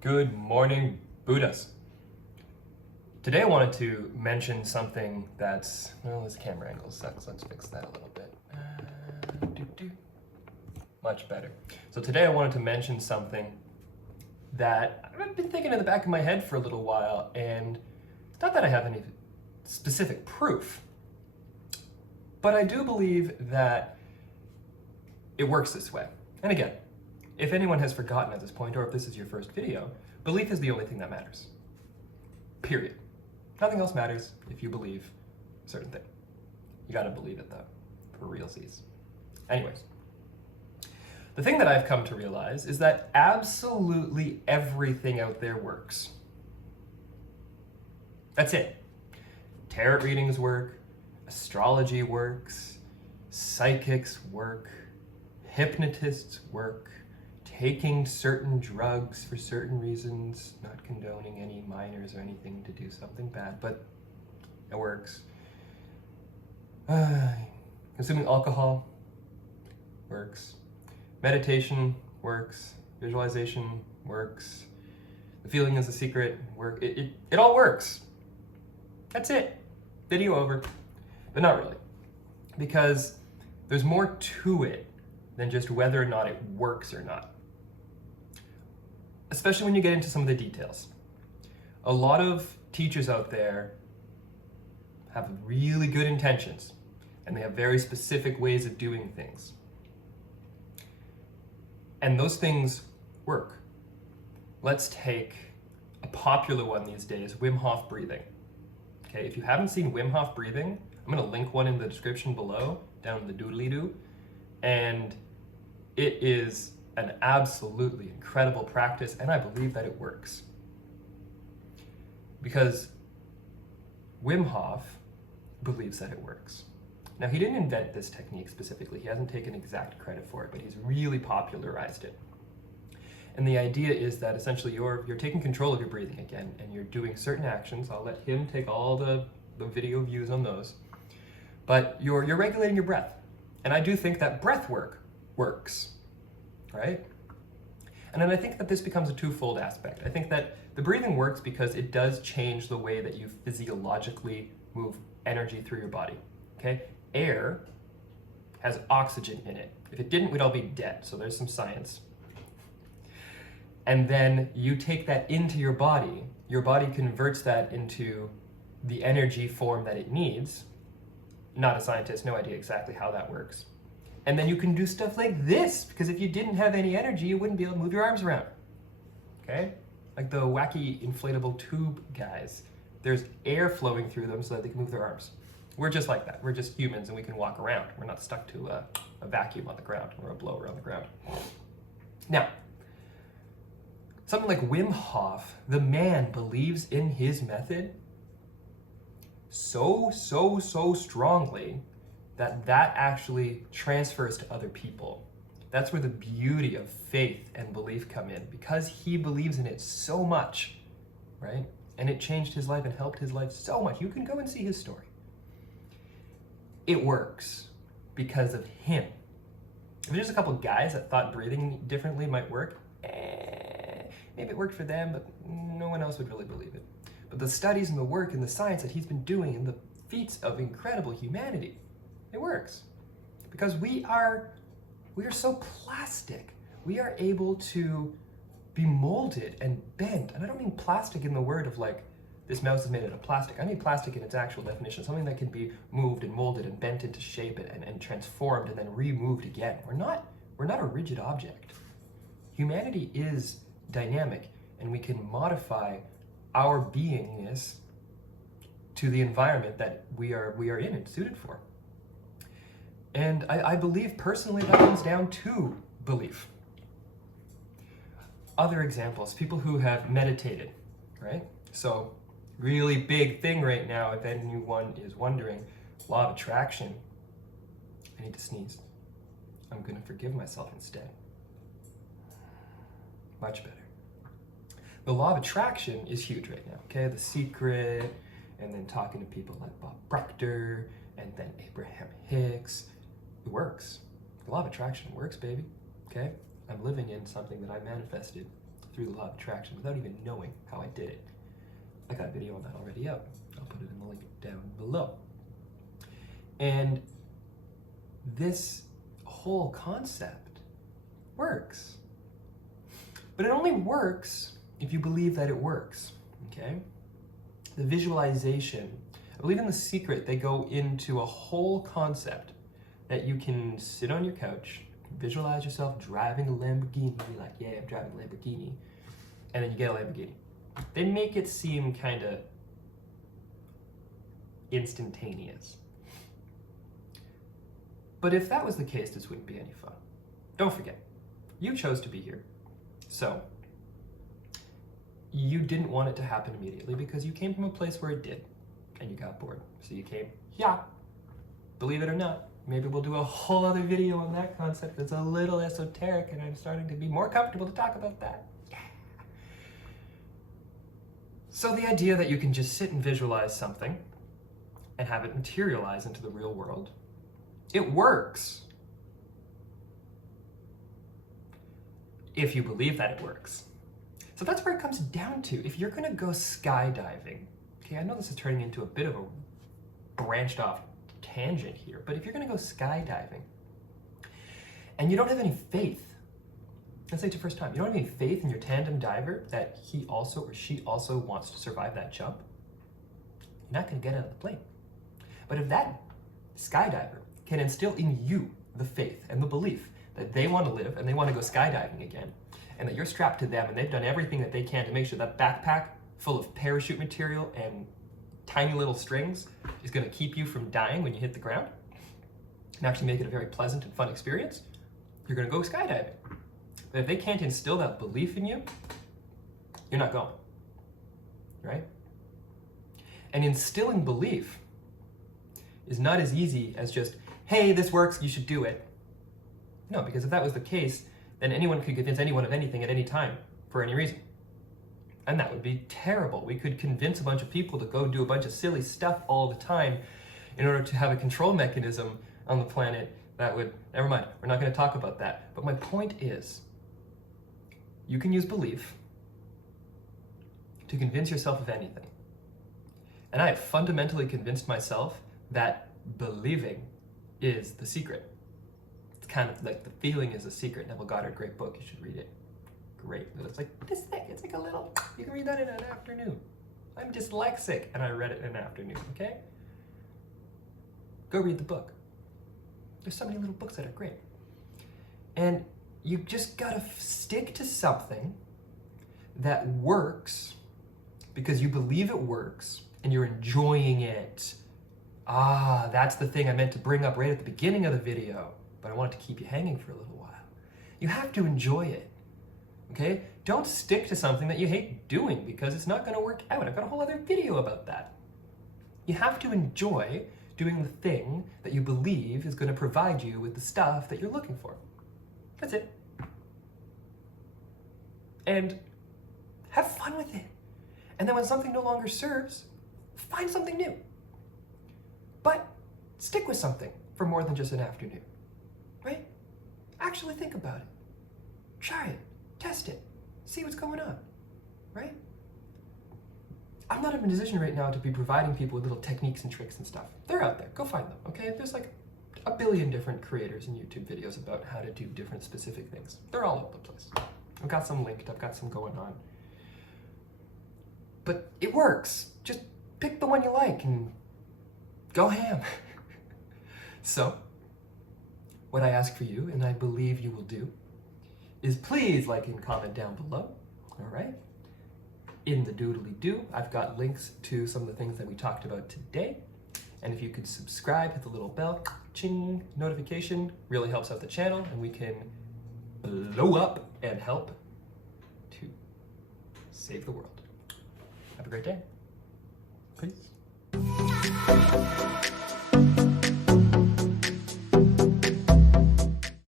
Good morning, Buddhas. Today I wanted to mention something that's, well, this camera angle sucks. Let's fix that a little bit. Much better. So today I wanted to mention something that I've been thinking in the back of my head for a little while, and it's not that I have any specific proof, but I do believe that it works this way. And again, if anyone has forgotten at this point, or if this is your first video, belief is the only thing that matters. Period. Nothing else matters if you believe a certain thing. You gotta believe it though, for realsies. Anyways, the thing that I've come to realize is that absolutely everything out there works. That's it. Tarot readings work, astrology works, psychics work, hypnotists work, taking certain drugs for certain reasons, not condoning any minors or anything to do something bad, but it works. Consuming alcohol works. Meditation works. Visualization works. The feeling is a secret work. It all works. That's it. Video over. But not really. Because there's more to it than just whether or not it works or not. Especially when you get into some of the details. A lot of teachers out there have really good intentions, and they have very specific ways of doing things. And those things work. Let's take a popular one these days, Wim Hof breathing. Okay, if you haven't seen Wim Hof breathing, I'm gonna link one in the description below, down in the doodly-doo, and it is an absolutely incredible practice, and I believe that it works. Because Wim Hof believes that it works. Now, he didn't invent this technique specifically. He hasn't taken exact credit for it, but he's really popularized it. And the idea is that essentially you're taking control of your breathing again, and you're doing certain actions. I'll let him take all the video views on those. But you're regulating your breath. And I do think that breath work works. Right? And then I think that this becomes a twofold aspect. I think that the breathing works because it does change the way that you physiologically move energy through your body. Okay? Air has oxygen in it. If it didn't, we'd all be dead. So there's some science. And then you take that into your body converts that into the energy form that it needs. Not a scientist, no idea exactly how that works. And then you can do stuff like this, because if you didn't have any energy, you wouldn't be able to move your arms around. Okay? Like the wacky inflatable tube guys. There's air flowing through them so that they can move their arms. We're just like that. We're just humans and we can walk around. We're not stuck to a vacuum on the ground or a blower on the ground. Now, something like Wim Hof, the man believes in his method so strongly that actually transfers to other people. That's where the beauty of faith and belief come in, because he believes in it so much, right? And it changed his life and helped his life so much. You can go and see his story. It works because of him. If there's a couple guys that thought breathing differently might work, maybe it worked for them, but no one else would really believe it. But the studies and the work and the science that he's been doing and the feats of incredible humanity, it works. Because we are so plastic. We are able to be molded and bent. And I don't mean plastic in the word of like, this mouse is made out of plastic. I mean plastic in its actual definition, something that can be moved and molded and bent into shape and transformed and then removed again. We're not a rigid object. Humanity is dynamic, and we can modify our beingness to the environment that we are in and suited for. And I believe personally that comes down to belief. Other examples, people who have meditated, right? So really big thing right now, if anyone is wondering, law of attraction. I need to sneeze. I'm gonna forgive myself instead. Much better. The law of attraction is huge right now, okay? The Secret, and then talking to people like Bob Proctor, and then Abraham Hicks. It works. The law of attraction works, baby, okay? I'm living in something that I manifested through the law of attraction without even knowing how I did it. I got a video on that already out. I'll put it in the link down below. And this whole concept works. But it only works if you believe that it works, okay? The visualization, I believe in The Secret, they go into a whole concept that you can sit on your couch, visualize yourself driving a Lamborghini, be like, yeah, I'm driving a Lamborghini, and then you get a Lamborghini. They make it seem kind of instantaneous. But if that was the case, this wouldn't be any fun. Don't forget, you chose to be here. So, you didn't want it to happen immediately because you came from a place where it did, and you got bored. So you came, yeah, believe it or not. Maybe we'll do a whole other video on that concept that's a little esoteric, and I'm starting to be more comfortable to talk about that. Yeah. So the idea that you can just sit and visualize something and have it materialize into the real world, it works. If you believe that it works. So that's where it comes down to. If you're gonna go skydiving, okay, I know this is turning into a bit of a branched off tangent here, but if you're gonna go skydiving and you don't have any faith, let's say it's your first time, you don't have any faith in your tandem diver that he also or she also wants to survive that jump, you're not gonna get out of the plane. But if that skydiver can instill in you the faith and the belief that they want to live and they want to go skydiving again, and that you're strapped to them and they've done everything that they can to make sure that backpack full of parachute material and tiny little strings is going to keep you from dying when you hit the ground and actually make it a very pleasant and fun experience, you're going to go skydiving. But if they can't instill that belief in you, you're not going, right? And instilling belief is not as easy as just, hey, this works, you should do it. No, because if that was the case, then anyone could convince anyone of anything at any time for any reason. And that would be terrible. We could convince a bunch of people to go do a bunch of silly stuff all the time in order to have a control mechanism on the planet that would, never mind, we're not going to talk about that. But my point is, you can use belief to convince yourself of anything. And I have fundamentally convinced myself that believing is the secret. Kind of like the feeling is a secret. Neville Goddard, great book, you should read it. Great, but it's like this thick, it's like a little, you can read that in an afternoon. I'm dyslexic and I read it in an afternoon, okay? Go read the book. There's so many little books that are great. And you just gotta stick to something that works because you believe it works and you're enjoying it. Ah, that's the thing I meant to bring up right at the beginning of the video. But I want it to keep you hanging for a little while. You have to enjoy it, okay? Don't stick to something that you hate doing because it's not gonna work out. I've got a whole other video about that. You have to enjoy doing the thing that you believe is gonna provide you with the stuff that you're looking for. That's it. And have fun with it. And then when something no longer serves, find something new. But stick with something for more than just an afternoon. Right? Actually think about it. Try it. Test it. See what's going on. Right? I'm not in a position right now to be providing people with little techniques and tricks and stuff. They're out there. Go find them. Okay? There's like a billion different creators in YouTube videos about how to do different specific things. They're all over the place. I've got some linked. I've got some going on. But it works. Just pick the one you like and go ham. So, what I ask for you, and I believe you will do, is please like and comment down below, all right? In the doodly-doo, I've got links to some of the things that we talked about today. And if you could subscribe, hit the little bell, ching, notification, really helps out the channel, and we can blow up and help to save the world. Have a great day. Peace.